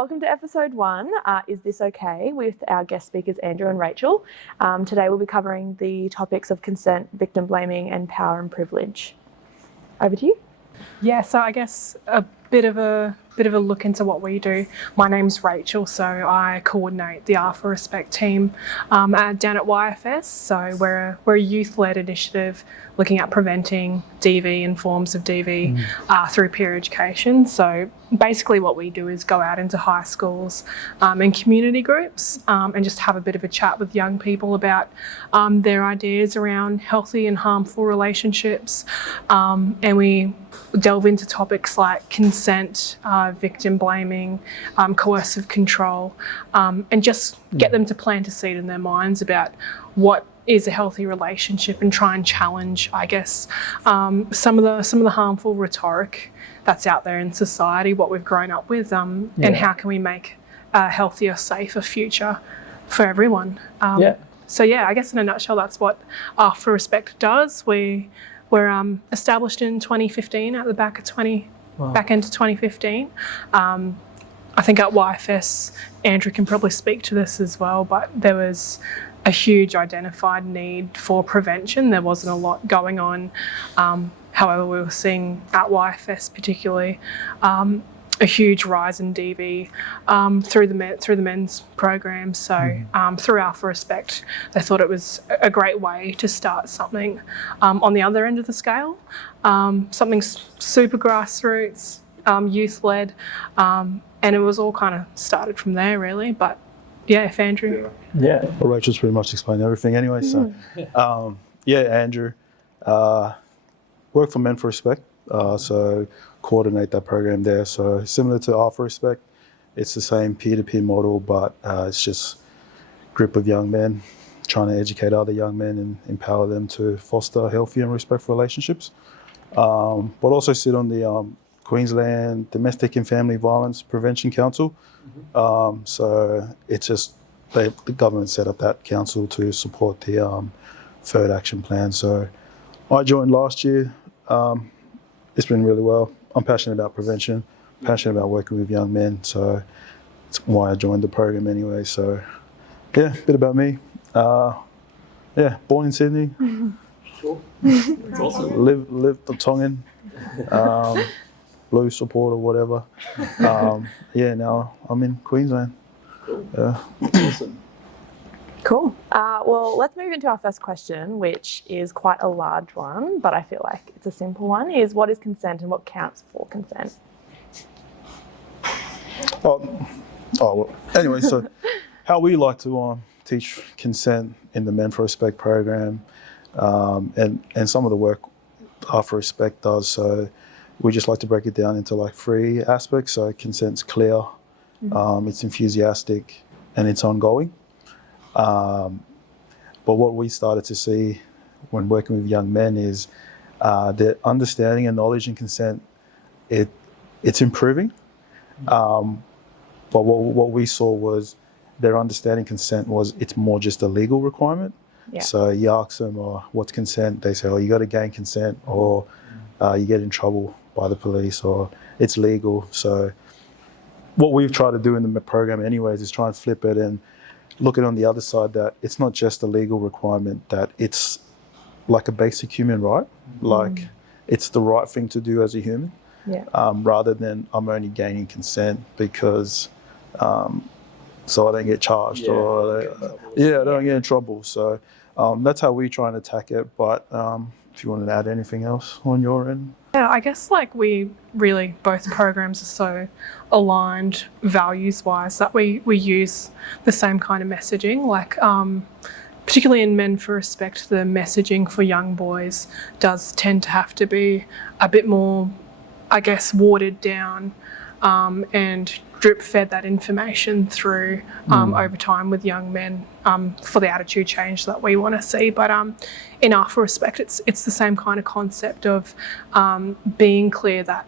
welcome to episode 1, Is This Okay?, with our guest speakers Andrew and Rachael. Today we'll be covering the topics of consent, victim blaming and power and privilege. Over to you. Yeah, so I guess a bit of a look into what we do. My name's Rachael, so I coordinate the R for Respect team down at YFS. So we're a youth-led initiative looking at preventing DV and forms of DV through peer education. So basically what we do is go out into high schools and community groups and just have a bit of a chat with young people about their ideas around healthy and harmful relationships. And we delve into topics like consent, victim blaming, coercive control, and just get them to plant a seed in their minds about what is a healthy relationship and try and challenge, I guess, some of the harmful rhetoric that's out there in society, what we've grown up with, and how can we make a healthier, safer future for everyone. So yeah, I guess in a nutshell, that's what R for Respect does. We're established in 2015 at the back end of 2015. I think at YFS, Andrew can probably speak to this as well, but there was a huge identified need for prevention. There wasn't a lot going on. However, we were seeing at YFS particularly a huge rise in DV through the men's program. So through R for Respect, they thought it was a great way to start something on the other end of the scale, something super grassroots, youth-led, and it was all kind of started from there really. But yeah, if Andrew... Yeah. Well, Rachel's pretty much explained everything anyway. So Andrew, work for Men for Respect, so coordinate that program there. So similar to R for Respect, it's the same peer-to-peer model, but it's just a group of young men trying to educate other young men and empower them to foster healthy and respectful relationships. But also sit on the Queensland Domestic and Family Violence Prevention Council. So it's just the government set up that council to support the third action plan. So I joined last year. It's been really well. I'm passionate about prevention, passionate about working with young men. So it's why I joined the program anyway. So yeah, a bit about me. Born in Sydney. Sure. That's awesome. Lived the Tongan. Blue support or whatever. Now I'm in Queensland. Cool. Awesome. Cool. Well, let's move into our first question, which is quite a large one, but I feel like it's a simple one, is what is consent and what counts for consent? Anyway, so how we like to teach consent in the Men for Respect program, and some of the work R for Respect does, so we just like to break it down into like 3 aspects. So consent's clear, it's enthusiastic, and it's ongoing. But what we started to see when working with young men is their understanding and knowledge in consent, it's improving. But what we saw was their understanding consent it's more just a legal requirement. Yeah. So you ask them, what's consent? They say, you got to gain consent, or you get in trouble by the police, or it's legal. So what we've tried to do in the program anyways is try and flip it and look at it on the other side, that it's not just a legal requirement, that it's like a basic human right, like it's the right thing to do as a human, rather than I'm only gaining consent because so I don't get charged or I don't get in trouble. So that's how we try and attack it. But if you want to add anything else on your end. Yeah, I guess like we really, both programs are so aligned values-wise that we use the same kind of messaging. Like particularly in Men for Respect, the messaging for young boys does tend to have to be a bit more, I guess, watered down and drip-fed that information through over time with young men for the attitude change that we want to see. But in R for Respect, it's the same kind of concept of being clear that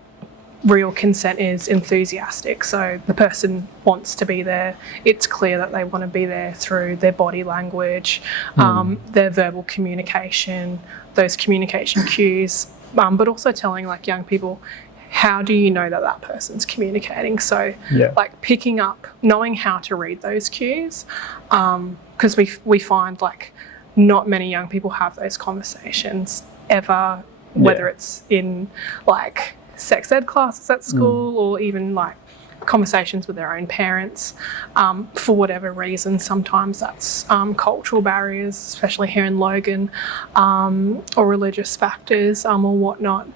real consent is enthusiastic. So the person wants to be there. It's clear that they want to be there through their body language, their verbal communication, those communication cues, but also telling like young people, how do you know that that person's communicating? So like picking up, knowing how to read those cues, because we find like not many young people have those conversations ever, whether it's in like sex ed classes at school or even like conversations with their own parents. For whatever reason, sometimes that's cultural barriers, especially here in Logan, or religious factors or whatnot.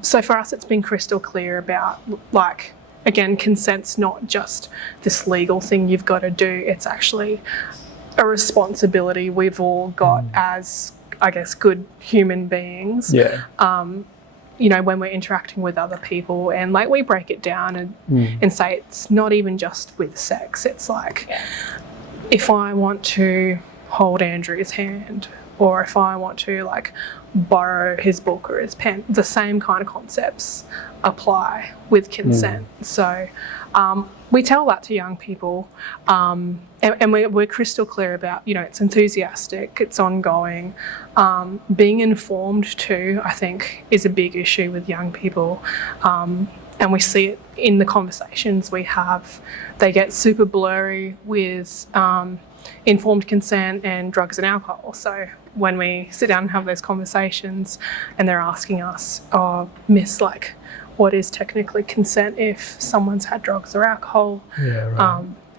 So for us, it's been crystal clear about, like, again, consent's not just this legal thing you've got to do. It's actually a responsibility we've all got as, I guess, good human beings. You know, when we're interacting with other people, and like we break it down and say it's not even just with sex. It's like, if I want to hold Andrew's hand, or if I want to like borrow his book or his pen, the same kind of concepts apply with consent. So we tell that to young people, and we're crystal clear about, you know, it's enthusiastic, it's ongoing. Being informed too, I think, is a big issue with young people, and we see it in the conversations we have. They get super blurry with informed consent and drugs and alcohol. So when we sit down and have those conversations and they're asking us, oh, Miss, like, what is technically consent if someone's had drugs or alcohol?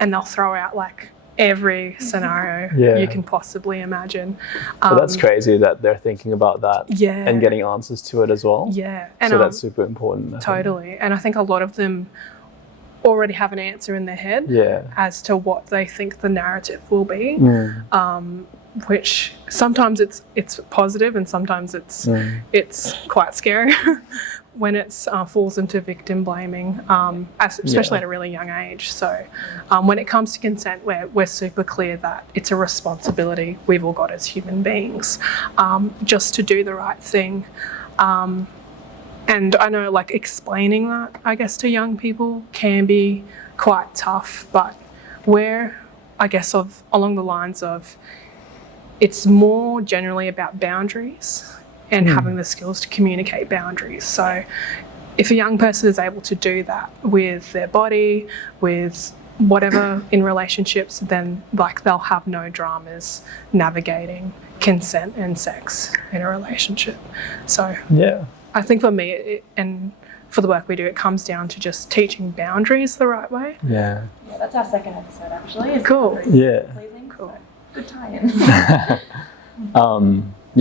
And they'll throw out like every scenario you can possibly imagine. But that's crazy that they're thinking about that and getting answers to it as well. And so that's super important. Totally. And I think a lot of them already have an answer in their head as to what they think the narrative will be, which sometimes it's positive and sometimes it's quite scary when it falls into victim blaming, especially at a really young age. So when it comes to consent, we're super clear that it's a responsibility we've all got as human beings, just to do the right thing. And I know, like, explaining that, I guess, to young people can be quite tough, but we're, I guess, along the lines of, it's more generally about boundaries and having the skills to communicate boundaries. So if a young person is able to do that with their body, with whatever in relationships, then like they'll have no dramas navigating consent and sex in a relationship. So I think for me, and for the work we do, it comes down to just teaching boundaries the right way. Yeah, that's our second episode actually. Is cool. Pleasing, cool. So good tie-in.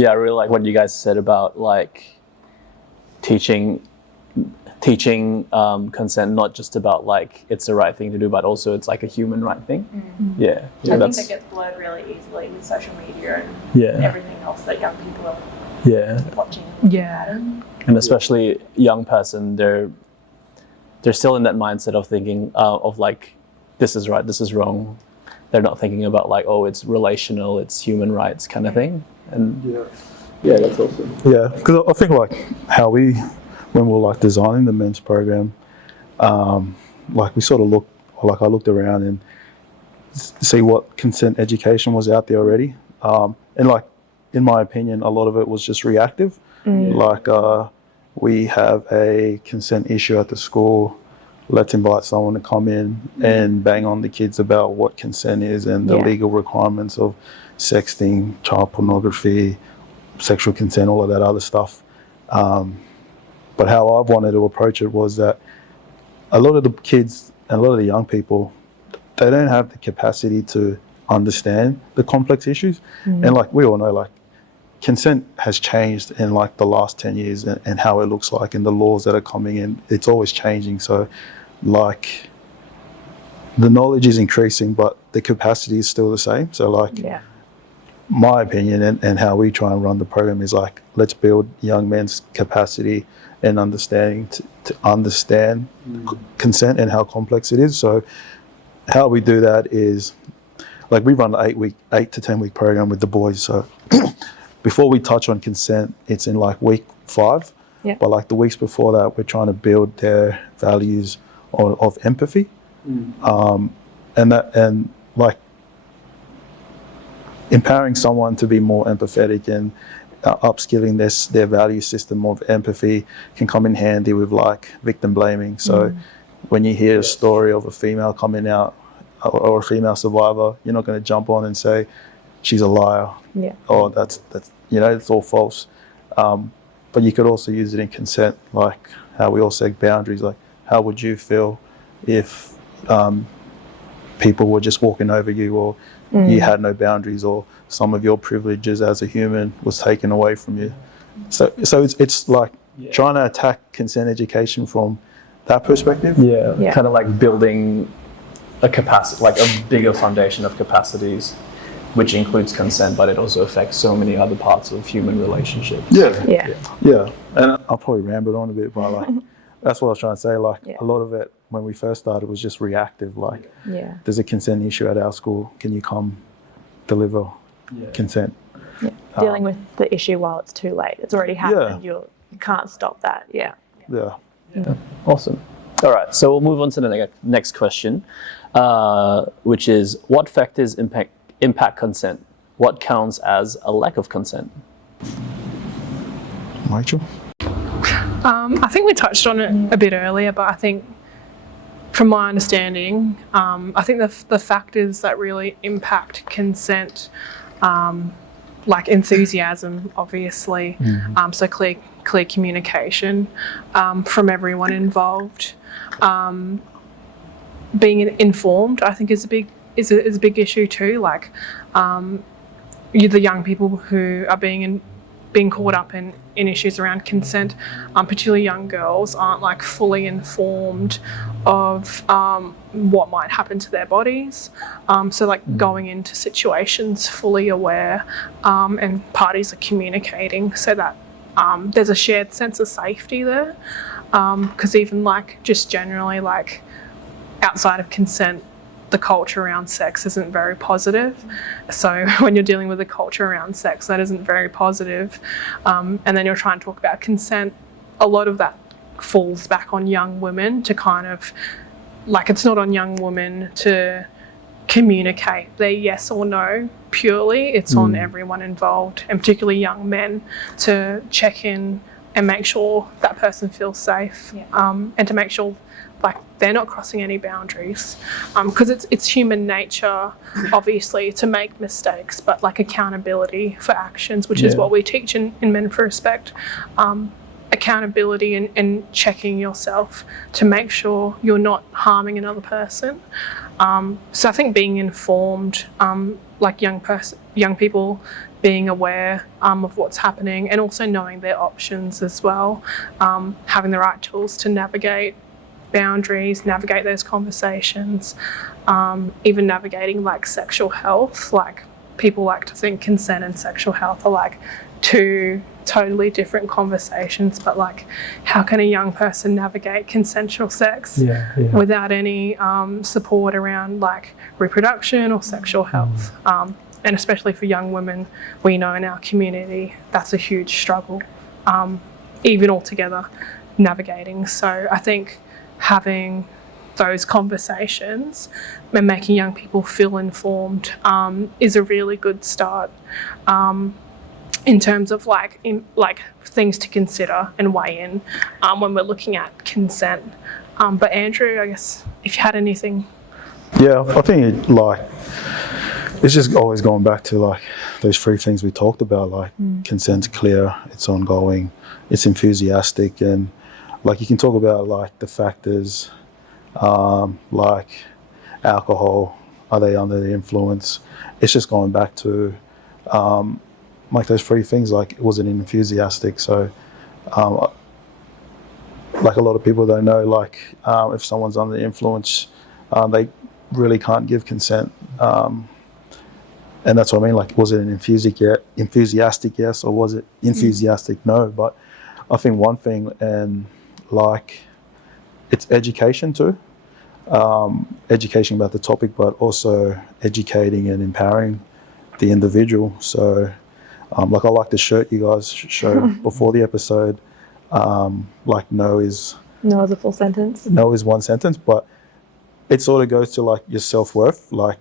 I really like what you guys said about like teaching consent, not just about like it's the right thing to do, but also it's like a human right thing. I think that gets blurred really easily with social media and everything else that young people are watching. And especially young person, they're still in that mindset of thinking of like, this is right, this is wrong. They're not thinking about like, oh, it's relational, it's human rights kind of thing. And that's awesome. Because I think like how when we're like designing the men's program, like we sort of I looked around and see what consent education was out there already, and like in my opinion, a lot of it was just reactive. Like we have a consent issue at the school. Let's invite someone to come in and bang on the kids about what consent is and the legal requirements of sexting, child pornography, sexual consent, all of that other stuff. But how I wanted to approach it was that a lot of the kids and a lot of the young people, they don't have the capacity to understand the complex issues. And like we all know, like consent has changed in like the last 10 years and how it looks like, and the laws that are coming in, it's always changing. So like the knowledge is increasing, but the capacity is still the same. So like my opinion and how we try and run the program is like, let's build young men's capacity and understanding to understand consent and how complex it is. So how we do that is like we run an 8 to 10 week program with the boys. So before we touch on consent, it's in like week 5. But like the weeks before that, we're trying to build their values of empathy, and like empowering someone to be more empathetic upskilling their value system of empathy can come in handy with like victim blaming. So when you hear a story of a female coming out or a female survivor, you're not going to jump on and say she's a liar. Yeah. Or that's it's all false. But you could also use it in consent, like how we all set boundaries. Like, how would you feel if people were just walking over you, or you had no boundaries, or some of your privileges as a human was taken away from you? So it's like trying to attack consent education from that perspective. Yeah. Kind of like building a capacity, like a bigger foundation of capacities, which includes consent, but it also affects so many other parts of human relationships. Yeah. And I'll probably ramble on a bit, but like that's what I was trying to say. Like a lot of it when we first started was just reactive. Like, there's a consent issue at our school. Can you come deliver consent? Yeah. Dealing with the issue while it's too late. It's already happened. You can't stop that. Yeah. Awesome. All right, so we'll move on to the next question, which is, what factors impact consent? What counts as a lack of consent? Rachel? I think we touched on it a bit earlier, but I think from my understanding, I think the factors that really impact consent, like enthusiasm, obviously, so clear communication from everyone involved. Being informed, I think, is a big issue too. Like, the young people who are being caught up in issues around consent, particularly young girls, aren't like fully informed of what might happen to their bodies. So like going into situations fully aware, and parties are communicating so that there's a shared sense of safety there. Because even like just generally, like outside of consent, the culture around sex isn't very positive. So when you're dealing with a culture around sex that isn't very positive, and then you're trying to talk about consent, a lot of that falls back on young women to kind of, like, it's not on young women to communicate their yes or no purely, it's on everyone involved, and particularly young men, to check in and make sure that person feels safe, and to make sure like they're not crossing any boundaries, because it's human nature, obviously, to make mistakes, but like accountability for actions, which is what we teach in Men for Respect. Accountability and checking yourself to make sure you're not harming another person. So I think being informed, like young people being aware of what's happening, and also knowing their options as well, having the right tools to navigate boundaries, navigate those conversations, even navigating like sexual health. Like, people like to think consent and sexual health are like two totally different conversations, but like, how can a young person navigate consensual sex without any support around like reproduction or sexual health? And especially for young women, we know in our community that's a huge struggle, even altogether navigating. So I think having those conversations and making young people feel informed is a really good start, in terms of like things to consider and weigh in when we're looking at consent. But Andrew, I guess if you had anything. Yeah, I think it's just always going back to like those three things we talked about, like consent's clear, it's ongoing, it's enthusiastic, and like you can talk about like the factors, like alcohol, are they under the influence? It's just going back to like those three things, like it wasn't enthusiastic. So like a lot of people don't know, like if someone's under the influence, they really can't give consent. And that's what I mean, like, was it an enthusiastic yes, or was it enthusiastic no? But I think one thing, and like, it's education too. Education about the topic, but also educating and empowering the individual. So, like, I like the shirt you guys showed before the episode. Like, no is a full sentence. No is one sentence, but it sort of goes to like your self-worth. Like,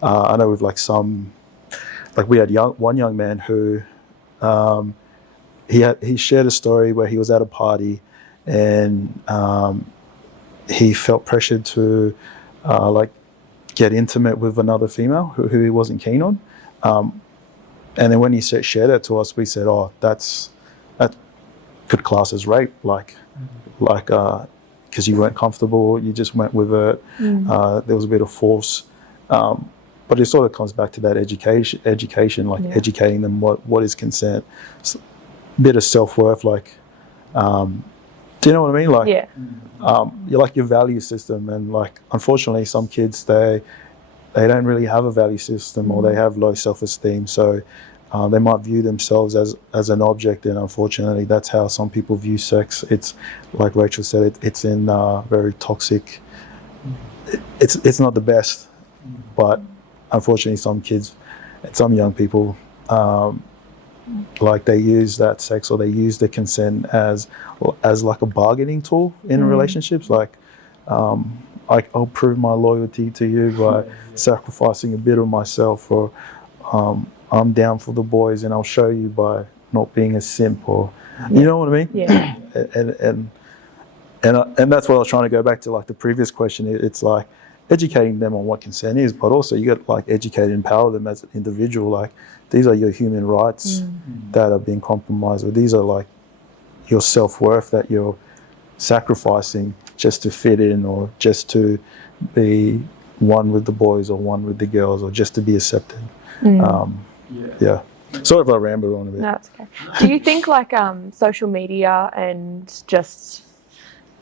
I know with like some, like we had one young man who he shared a story where he was at a party, and he felt pressured to like get intimate with another female who he wasn't keen on. And then when he shared that to us, we said, "Oh, that could class as rape, because you weren't comfortable, you just went with it. There was a bit of force." But it sort of comes back to that education, like educating them what is consent, bit of self-worth, like, do you know what I mean? Like, you like your value system, and like, unfortunately, some kids they don't really have a value system, or they have low self-esteem, so they might view themselves as an object, and unfortunately, that's how some people view sex. It's like Rachel said, it's in very toxic. It's not the best, but unfortunately, some kids and some young people, like, they use that sex, or they use the consent as like a bargaining tool in relationships. Like, I'll prove my loyalty to you by sacrificing a bit of myself, or I'm down for the boys, and I'll show you by not being a simp, or you know what I mean? Yeah. And that's what I was trying to go back to, like the previous question. It's like educating them on what consent is, but also you got to like educate and empower them as an individual. Like, these are your human rights that are being compromised, or these are like your self-worth that you're sacrificing just to fit in, or just to be one with the boys, or one with the girls, or just to be accepted. Yeah. Sorry if I rambled on a bit. No, it's okay. Do you think like social media and just,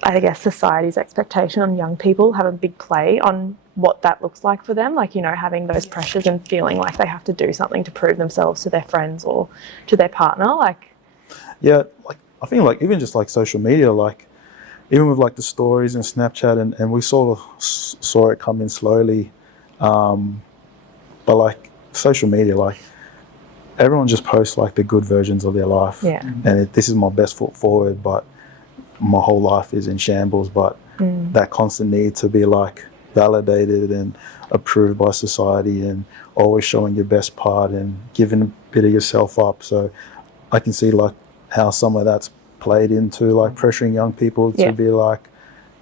I guess, society's expectation on young people have a big play on what that looks like for them? Like, you know, having those pressures and feeling like they have to do something to prove themselves to their friends or to their partner, like. Yeah, like I think like even just like social media, like even with like the stories and Snapchat, and we sort of saw it come in slowly, but like social media, like everyone just posts like the good versions of their life, and this is my best foot forward, but my whole life is in shambles. But that constant need to be like validated and approved by society, and always showing your best part and giving a bit of yourself up. So I can see like how some of that's played into like pressuring young people to be like,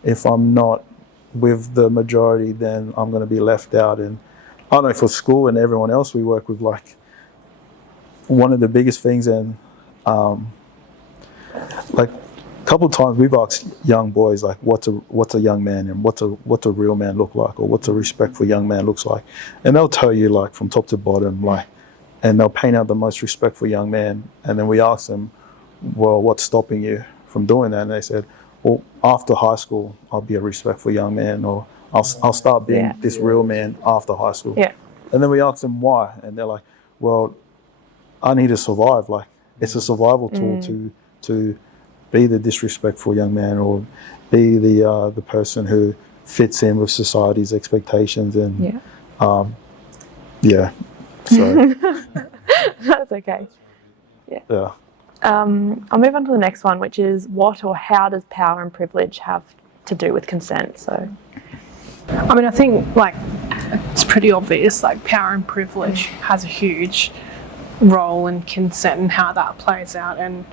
if I'm not with the majority, then I'm going to be left out. And I know for school and everyone else we work with, like one of the biggest things, and like a couple of times we've asked young boys like, what's a young man, and what's a real man look like, or what's a respectful young man looks like, and they'll tell you like from top to bottom, like, and they'll paint out the most respectful young man, and then we ask them, well, what's stopping you from doing that? And they said, well, after high school I'll be a respectful young man, or I'll start being this real man after high school. And then we ask them why, and they're like, well, I need to survive. Like, it's a survival tool to be the disrespectful young man, or be the person who fits in with society's expectations. And so That's okay. yeah. I'll move on to the next one, which is what or how does power and privilege have to do with consent? So, I mean, I think like it's pretty obvious, like power and privilege has a huge role in consent and how that plays out, and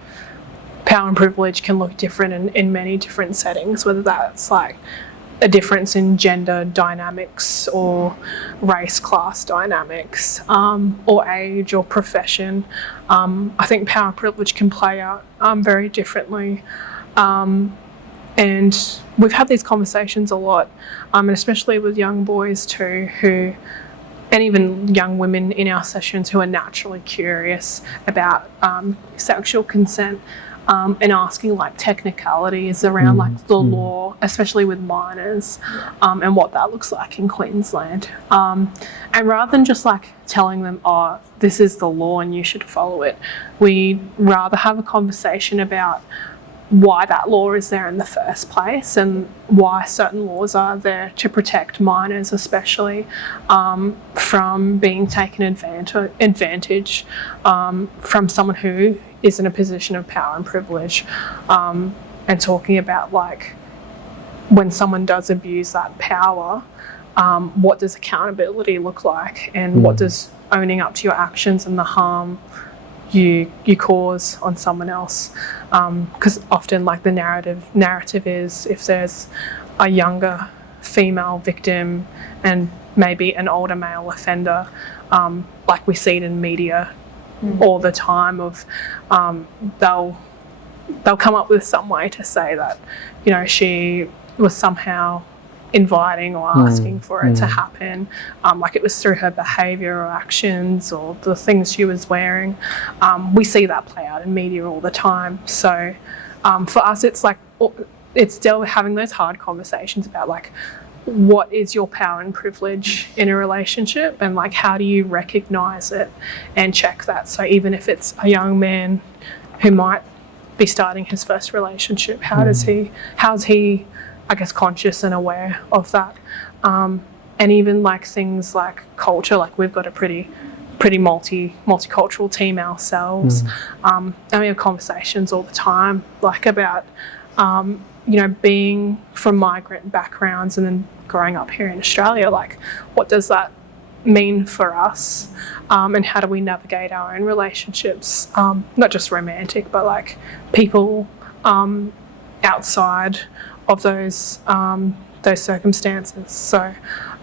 power and privilege can look different in many different settings, whether that's like a difference in gender dynamics, or race class dynamics, or age or profession. I think power and privilege can play out very differently. And we've had these conversations a lot, and especially with young boys too, and even young women in our sessions who are naturally curious about sexual consent, and asking like technicalities around like the law, especially with minors, and what that looks like in Queensland. And rather than just like telling them, oh, this is the law and you should follow it, we'd rather have a conversation about why that law is there in the first place, and why certain laws are there to protect minors, especially from being taken advantage from someone who is in a position of power and privilege, and talking about like when someone does abuse that power, what does accountability look like, and what does owning up to your actions and the harm you cause on someone else, because often like the narrative is if there's a younger female victim and maybe an older male offender, like we see it in media all the time, of they'll come up with some way to say that, you know, she was somehow inviting or asking for it to happen, like it was through her behaviour or actions or the things she was wearing. We see that play out in media all the time. So for us, it's like, it's still having those hard conversations about like, what is your power and privilege in a relationship, and like how do you recognise it and check that. So even if it's a young man who might be starting his first relationship, how's he I guess conscious and aware of that, and even like things like culture, like we've got a pretty multicultural team ourselves, and we have conversations all the time like about you know, being from migrant backgrounds and then growing up here in Australia, like what does that mean for us, and how do we navigate our own relationships, not just romantic but like people outside of those circumstances. So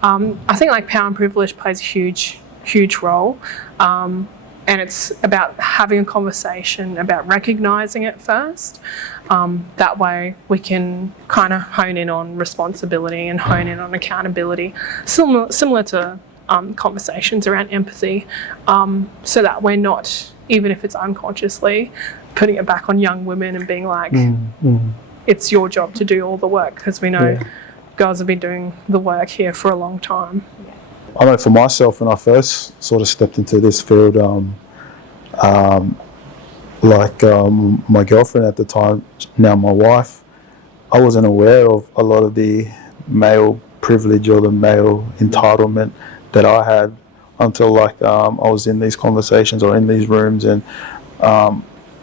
I think like power and privilege plays a huge role, and it's about having a conversation about recognising it first. That way we can kind of hone in on responsibility and hone in on accountability, similar to conversations around empathy, so that we're not, even if it's unconsciously, putting it back on young women and being like, it's your job to do all the work, because we know girls have been doing the work here for a long time. I know for myself, when I first sort of stepped into this field, my girlfriend at the time, now my wife, I wasn't aware of a lot of the male privilege or the male entitlement that I had until like I was in these conversations or in these rooms, and I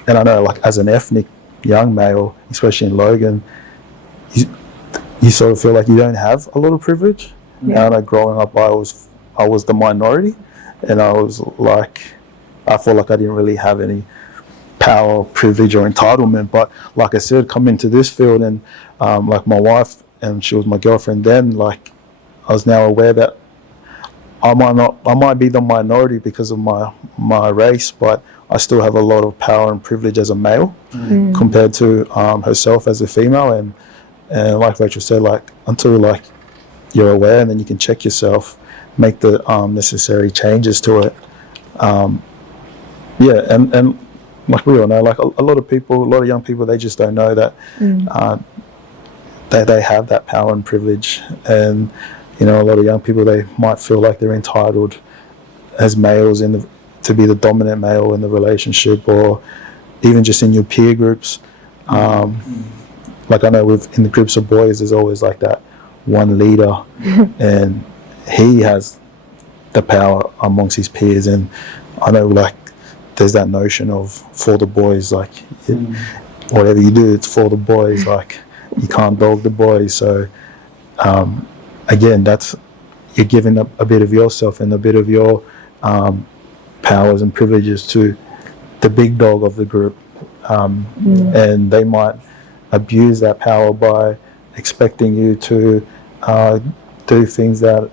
know like as an ethnic young male, especially in Logan, you sort of feel like you don't have a lot of privilege. Yeah. And growing up, I was the minority, and I was like, I felt like I didn't really have any power, privilege, or entitlement. But like I said, come into this field, and like my wife, and she was my girlfriend then, like I was now aware that I might be the minority because of my race, but I still have a lot of power and privilege as a male compared to herself as a female. And like Rachel said, like until like you're aware, and then you can check yourself, make the necessary changes to it. And like we all know, like a lot of young people, they just don't know that they have that power and privilege. And you know, a lot of young people, they might feel like they're entitled as males to be the dominant male in the relationship, or even just in your peer groups. Like I know in the groups of boys, there's always like that one leader, and he has the power amongst his peers. And I know like there's that notion of for the boys, like whatever you do, it's for the boys, like you can't dog the boys. So again, that's, you're giving up a bit of yourself and a bit of your powers and privileges to the big dog of the group, and they might abuse that power by expecting you to do things that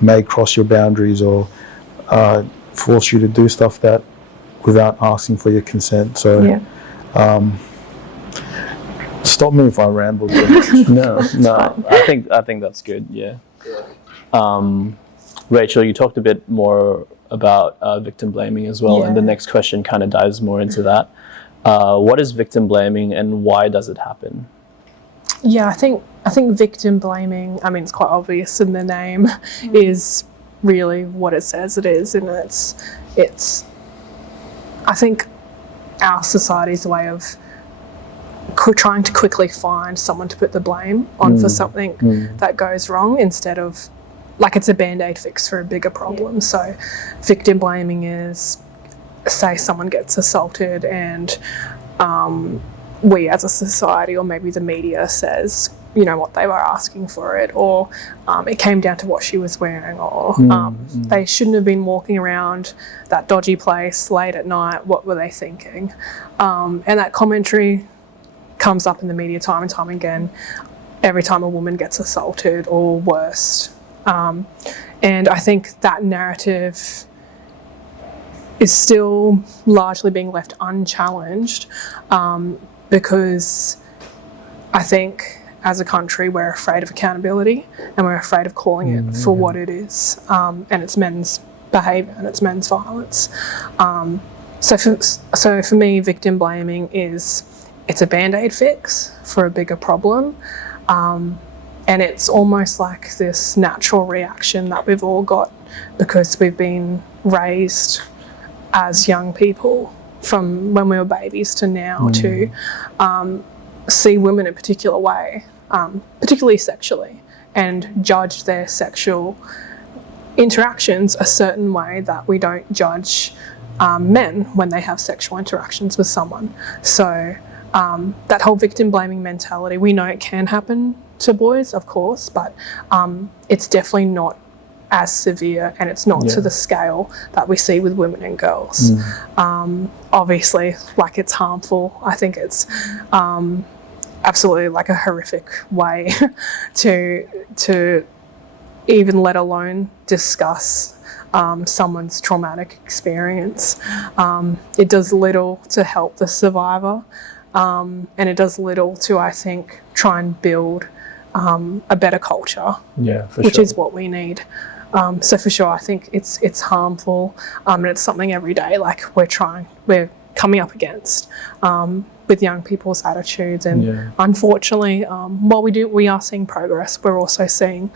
may cross your boundaries, or force you to do stuff that without asking for your consent. So stop me if I ramble too much. No, I think that's good. Yeah. Rachel, you talked a bit more about victim blaming as well, and the next question kind of dives more into that. What is victim blaming, and why does it happen? Yeah, I think victim blaming, I mean, it's quite obvious in the name, is really what it says it is, and it's I think our society's way of trying to quickly find someone to put the blame on for something that goes wrong, instead of like it's a band-aid fix for a bigger problem. So victim blaming is, say someone gets assaulted, and we as a society, or maybe the media says, what they were asking for it, or it came down to what she was wearing, or they shouldn't have been walking around that dodgy place late at night. What were they thinking? And that commentary comes up in the media time and time again every time a woman gets assaulted or worse. And I think that narrative is still largely being left unchallenged because I think as a country we're afraid of accountability and we're afraid of calling it for what it is, and it's men's behaviour and it's men's violence. So for me, victim blaming it's a band-aid fix for a bigger problem, and it's almost like this natural reaction that we've all got because we've been raised as young people from when we were babies to now to see women in a particular way, particularly sexually, and judge their sexual interactions a certain way that we don't judge men when they have sexual interactions with someone. So that whole victim blaming mentality, we know it can happen to boys, of course, but it's definitely not as severe, and it's not to the scale that we see with women and girls. Obviously, like, it's harmful. I think it's absolutely like a horrific way to even let alone discuss someone's traumatic experience. It does little to help the survivor, and it does little to, I think, try and build a better culture, which is what we need. So for sure, I think it's harmful, and it's something every day, like, we're coming up against with young people's attitudes. And unfortunately, while we are seeing progress, we're also seeing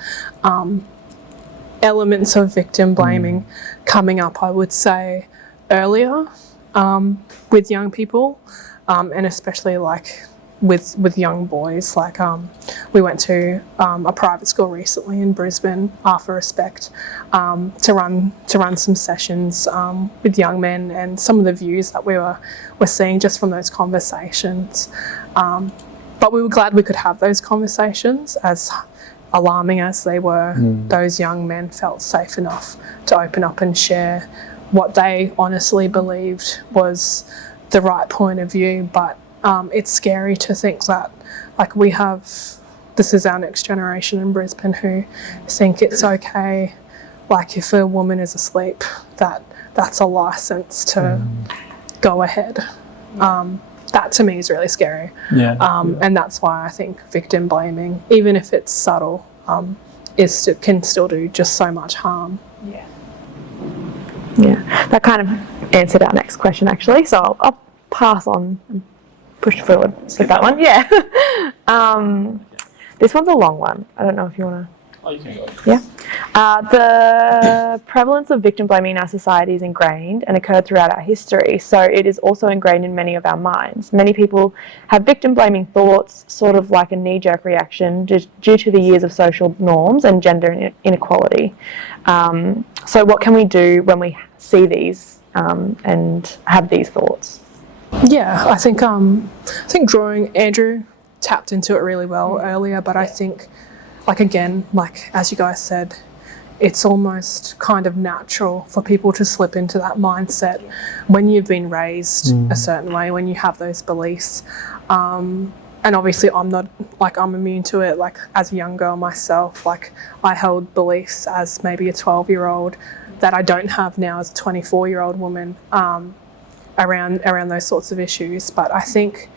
elements of victim blaming coming up, I would say, earlier with young people, and especially like with young boys. Like, we went to a private school recently in Brisbane, After Respect, to run some sessions with young men, and some of the views that we're seeing just from those conversations. But we were glad we could have those conversations, as alarming as they were. Those young men felt safe enough to open up and share what they honestly believed was the right point of view. But it's scary to think that, like, this is our next generation in Brisbane who think it's okay, like, if a woman is asleep, that's a license to go ahead. That to me is really scary. And that's why I think victim blaming, even if it's subtle, can still do just so much harm. Yeah, that kind of answered our next question, actually. So I'll pass on and push forward with that one. Yeah. This one's a long one. I don't know if you want to... Oh, you can go. Yeah. The prevalence of victim blaming in our society is ingrained and occurred throughout our history, so it is also ingrained in many of our minds. Many people have victim blaming thoughts, sort of like a knee-jerk reaction, due to the years of social norms and gender inequality. So what can we do when we see these and have these thoughts? Yeah, I think Andrew tapped into it really well earlier, but I think, like, again, like, as you guys said, it's almost kind of natural for people to slip into that mindset when you've been raised a certain way, when you have those beliefs. And obviously I'm immune to it. Like, as a young girl myself, like, I held beliefs as maybe a 12-year-old that I don't have now as a 24-year-old woman around those sorts of issues. But I think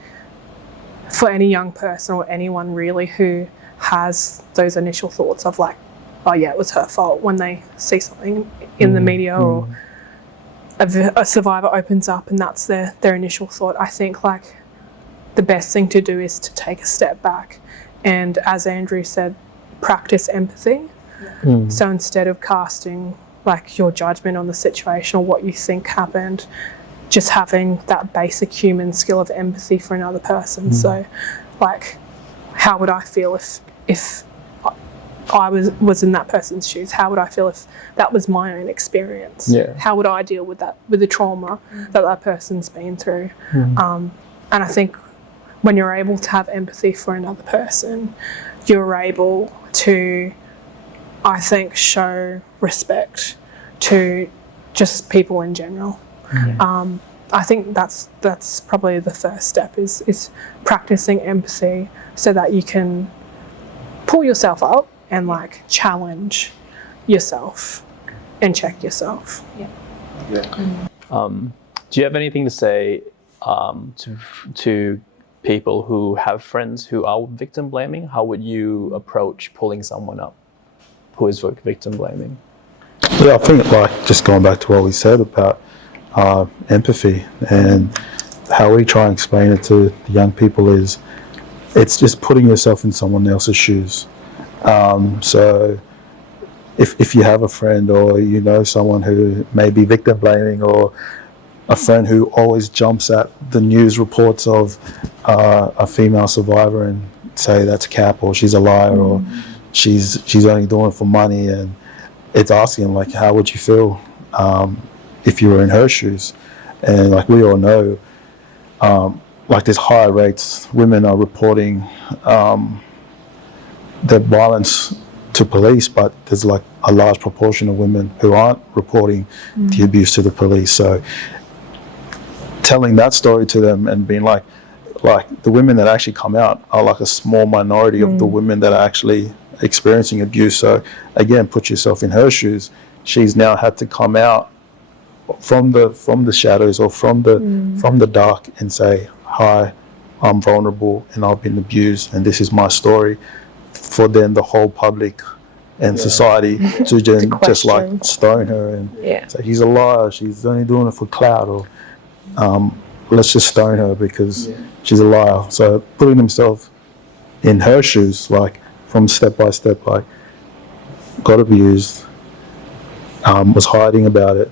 for any young person or anyone really who has those initial thoughts of, like, oh yeah, it was her fault, when they see something in the media or a survivor opens up and that's their initial thought, I think, like, the best thing to do is to take a step back and, as Andrew said, practice empathy. So instead of casting, like, your judgment on the situation or what you think happened, just having that basic human skill of empathy for another person. So, like, how would I feel if I was in that person's shoes? How would I feel if that was my own experience? How would I deal with that, with the trauma that person's been through? And I think when you're able to have empathy for another person, you're able to, I think, show respect to just people in general. I think that's probably the first step is practicing empathy so that you can pull yourself up and like challenge yourself and check yourself. Do you have anything to say to people who have friends who are victim blaming? How would you approach pulling someone up who is victim blaming? Yeah, I think like just going back to what we said about empathy and how we try and explain it to the young people is it's just putting yourself in someone else's shoes. So if you have a friend or you know someone who may be victim blaming, or a friend who always jumps at the news reports of a female survivor and say that's cap, or she's a liar, or she's only doing it for money, and it's asking like, how would you feel if you were in her shoes? And like we all know, like there's higher rates. Women are reporting their violence to police, but there's like a large proportion of women who aren't reporting the abuse to the police. So telling that story to them and being like the women that actually come out are like a small minority of the women that are actually experiencing abuse. So again, put yourself in her shoes. She's now had to come out from the shadows or from the dark and say, hi, I'm vulnerable and I've been abused and this is my story, for then the whole public and society to just like stone her and say she's a liar, she's only doing it for clout, or let's just stone her because she's a liar. So putting themselves in her shoes, like from step by step, like got abused, was hiding about it,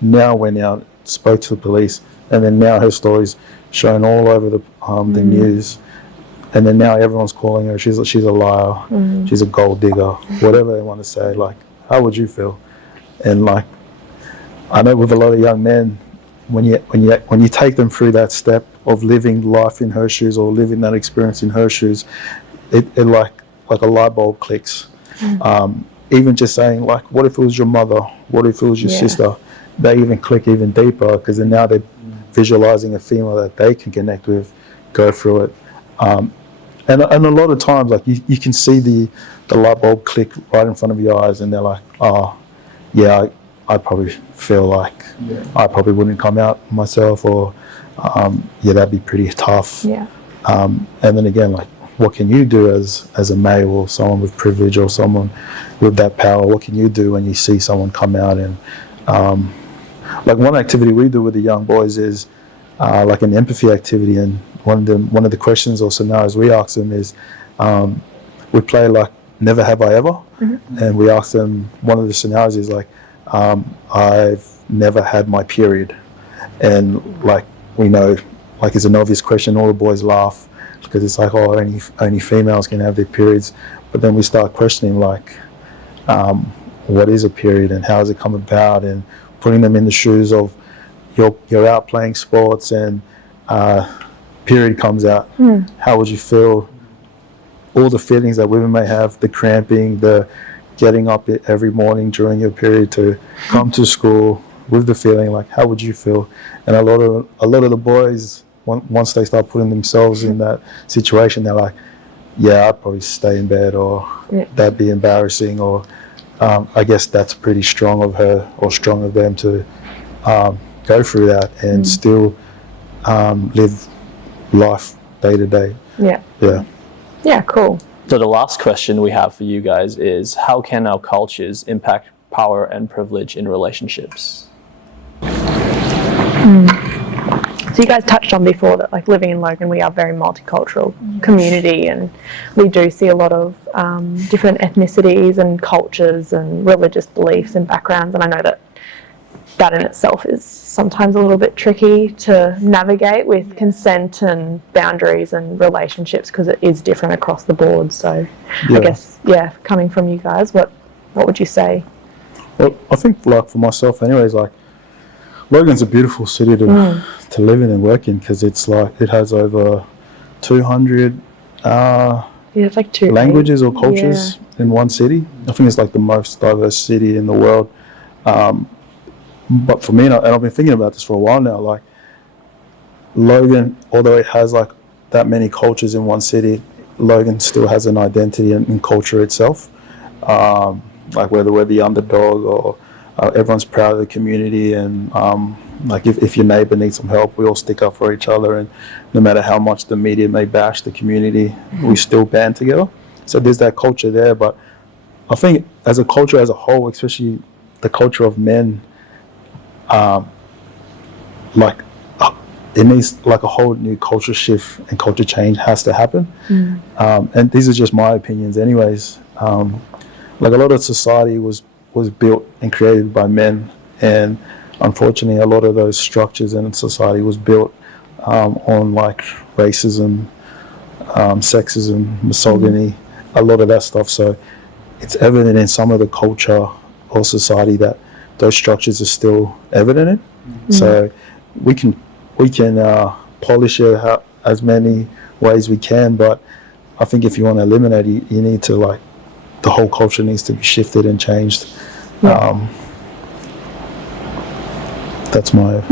now went out, spoke to the police, and then now her story's shown all over the news, and then now everyone's calling her she's a liar, she's a gold digger, whatever they want to say. Like, how would you feel? And like, I know with a lot of young men, when you take them through that step of living life in her shoes or living that experience in her shoes, it like a light bulb clicks. Even just saying like, what if it was your mother? What if it was your sister? They even click even deeper, because then now they're visualizing a female that they can connect with, go through it. And a lot of times, like you can see the light bulb click right in front of your eyes, and they're like, oh, yeah, I probably feel like I probably wouldn't come out myself, or that'd be pretty tough. And then again, like, what can you do as a male or someone with privilege or someone with that power? What can you do when you see someone come out? And like one activity we do with the young boys is like an empathy activity, and one of the questions or scenarios we ask them is we play like Never Have I Ever, and we ask them, one of the scenarios is like, I've never had my period, and like we know, like it's an obvious question, all the boys laugh because it's like, oh, only females can have their periods, but then we start questioning like, what is a period and how does it come about, and putting them in the shoes of you're out playing sports and period comes out, how would you feel? All the feelings that women may have, the cramping, the getting up every morning during your period to come to school with the feeling, like how would you feel? And a lot of the boys, once they start putting themselves in that situation, they're like, yeah, I'd probably stay in bed, or that'd be embarrassing, or I guess that's pretty strong of her or strong of them to go through that and still live life day to day. Yeah, cool. So the last question we have for you guys is, how can our cultures impact power and privilege in relationships? So you guys touched on before that, like, living in Logan, we are a very multicultural community, and we do see a lot of different ethnicities and cultures and religious beliefs and backgrounds, and I know that in itself is sometimes a little bit tricky to navigate with consent and boundaries and relationships, because it is different across the board. So I guess, coming from you guys, what would you say? Well, I think like for myself anyways, like Logan's a beautiful city to live in and work in, because it's like it has over 200 Yeah, it's like two languages or cultures in one city. I think it's like the most diverse city in the world. But for me, and I've been thinking about this for a while now, like Logan, although it has like that many cultures in one city, Logan still has an identity and culture itself. Like whether we're the underdog or everyone's proud of the community, and like if your neighbor needs some help, we all stick up for each other, and no matter how much the media may bash the community, we still band together. So there's that culture there. But I think as a culture as a whole, especially the culture of men, like it needs like a whole new culture shift and culture change has to happen. And these are just my opinions anyways. Like a lot of society was built and created by men, and unfortunately a lot of those structures in society was built on like racism, sexism, misogyny, a lot of that stuff. So it's evident in some of the culture or society that those structures are still evident in. So we can polish it as many ways we can, but I think if you want to eliminate it, you need to like the whole culture needs to be shifted and changed. That's my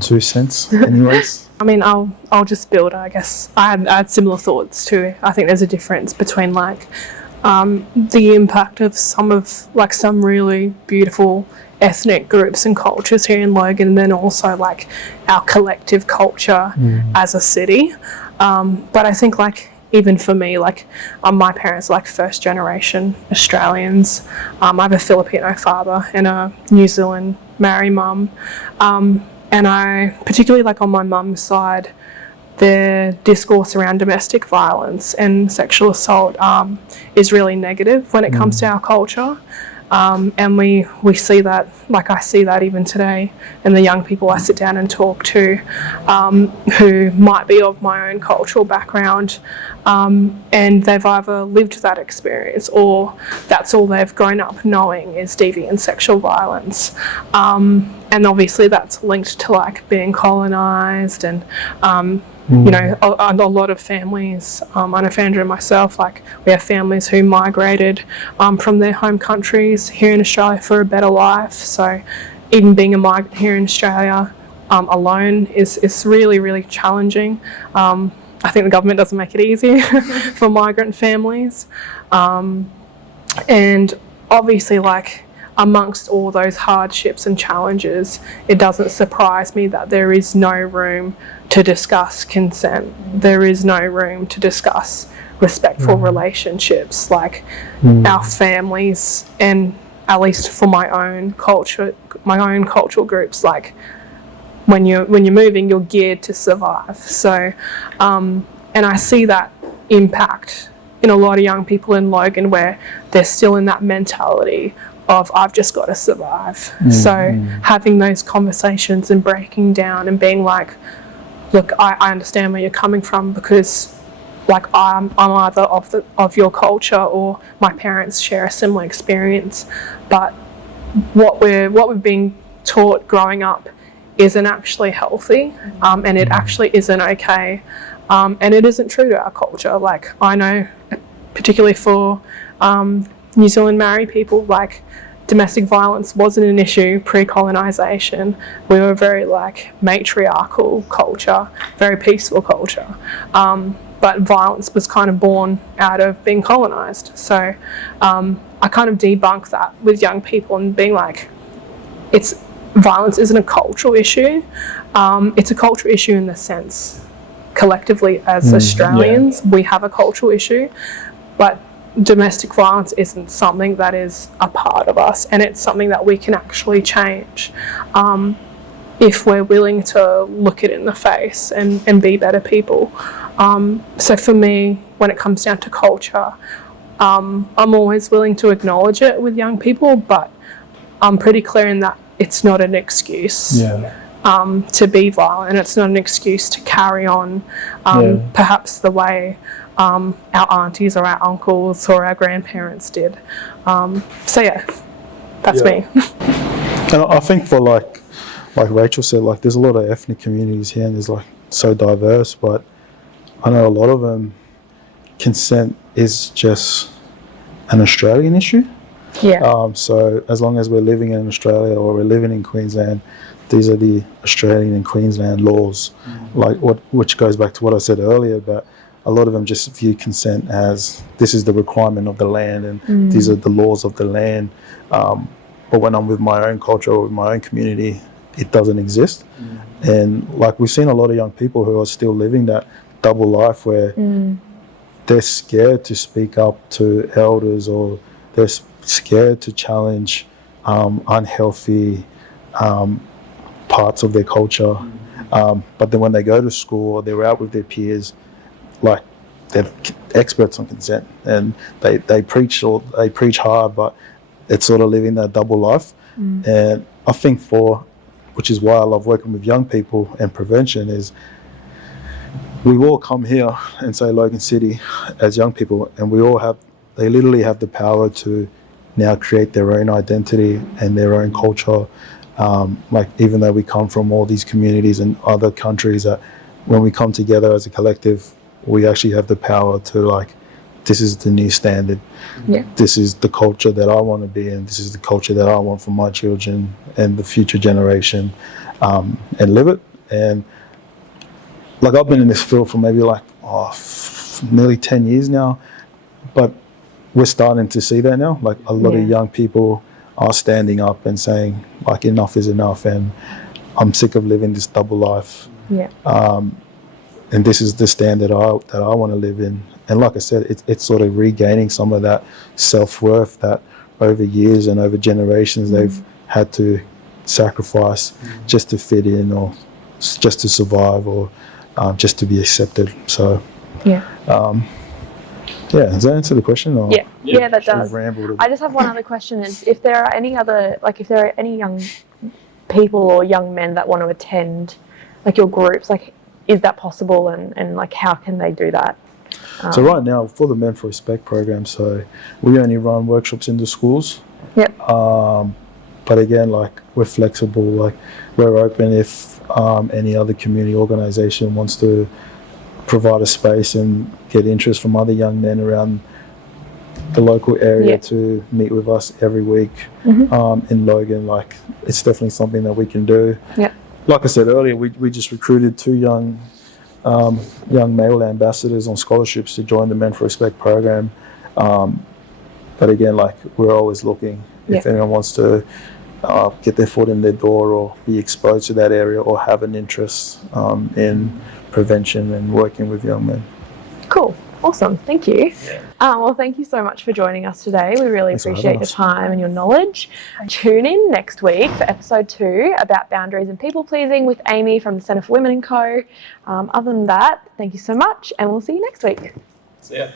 2 cents anyways. I mean, I'll just build. I guess I had similar thoughts too. I think there's a difference between like the impact of some really beautiful ethnic groups and cultures here in Logan, and then also like our collective culture as a city. But I think like even for me, like my parents are like first generation Australians. I have a Filipino father and a New Zealand Maori mum. And I, particularly like on my mum's side, the discourse around domestic violence and sexual assault is really negative when it comes to our culture. And we see that, like I see that even today in the young people I sit down and talk to who might be of my own cultural background, and they've either lived that experience or that's all they've grown up knowing is deviant sexual violence. And obviously that's linked to like being colonised and you know, a lot of families, I know for Andrew and myself, like we have families who migrated from their home countries here in Australia for a better life. So even being a migrant here in Australia alone is really, really challenging. I think the government doesn't make it easy for migrant families. And obviously, like, amongst all those hardships and challenges, it doesn't surprise me that there is no room to discuss consent. There is no room to discuss respectful relationships. Like our families, and at least for my own culture, my own cultural groups, like when you're moving, you're geared to survive. So, and I see that impact in a lot of young people in Logan where they're still in that mentality of I've just got to survive. So having those conversations and breaking down and being like, look, I understand where you're coming from, because like I'm either of your culture or my parents share a similar experience, but what we're being taught growing up isn't actually healthy, and it actually isn't okay, and it isn't true to our culture. Like I know, particularly for New Zealand Maori people, like domestic violence wasn't an issue pre-colonisation. We were very like matriarchal culture, very peaceful culture, but violence was kind of born out of being colonised. So I kind of debunk that with young people and being like, violence isn't a cultural issue. It's a cultural issue in the sense collectively as Australians we have a cultural issue, but domestic violence isn't something that is a part of us, and it's something that we can actually change if we're willing to look it in the face and be better people. So for me, when it comes down to culture, I'm always willing to acknowledge it with young people, but I'm pretty clear in that it's not an excuse to be violent, and it's not an excuse to carry on perhaps the way our aunties or our uncles or our grandparents did. So yeah, that's me. And I think for like Rachel said, like there's a lot of ethnic communities here and there's like so diverse, but I know a lot of them, consent is just an Australian issue. Yeah. So as long as we're living in Australia or we're living in Queensland, these are the Australian and Queensland laws, which goes back to what I said earlier, but a lot of them just view consent as this is the requirement of the land and these are the laws of the land. But when I'm with my own culture or with my own community, it doesn't exist. And like we've seen a lot of young people who are still living that double life where they're scared to speak up to elders, or they're scared to challenge unhealthy parts of their culture. But then when they go to school or they're out with their peers, like they're experts on consent and they preach hard, but it's sort of living that double life. And I think which is why I love working with young people and prevention, is we all come here and say Logan City as young people, and they literally have the power to now create their own identity and their own culture. Like even though we come from all these communities and other countries, that when we come together as a collective, we actually have the power to like, this is the new standard. Yeah. This is the culture that I want to be in. This is the culture that I want for my children and the future generation, and live it. And like I've been in this field for maybe nearly 10 years now, but we're starting to see that now. Like a lot of young people are standing up and saying like enough is enough, and I'm sick of living this double life. Yeah. And this is the standard that I want to live in. And like I said, it's sort of regaining some of that self-worth that over years and over generations they've had to sacrifice just to fit in, or just to survive, or just to be accepted. So does that answer the question? Or Yeah, that does. Rambled I just have one other question: is if there are any young people or young men that want to attend like your groups, like is that possible, and like how can they do that? So right now, for the Men for Respect program, so we only run workshops in the schools. Yep. But again, like we're flexible, like we're open if any other community organisation wants to provide a space and get interest from other young men around the local area to meet with us every week in Logan. Like it's definitely something that we can do. Yeah. Like I said earlier, we just recruited 2 young male ambassadors on scholarships to join the Men for Respect program. But again, like we're always looking if anyone wants to get their foot in their door or be exposed to that area or have an interest in prevention and working with young men. Cool. Awesome. Thank you. Well, thank you so much for joining us today. We really appreciate your time and your knowledge. Tune in next week for episode 2 about boundaries and people pleasing with Amy from the Centre for Women & Co. Other than that, thank you so much, and we'll see you next week. So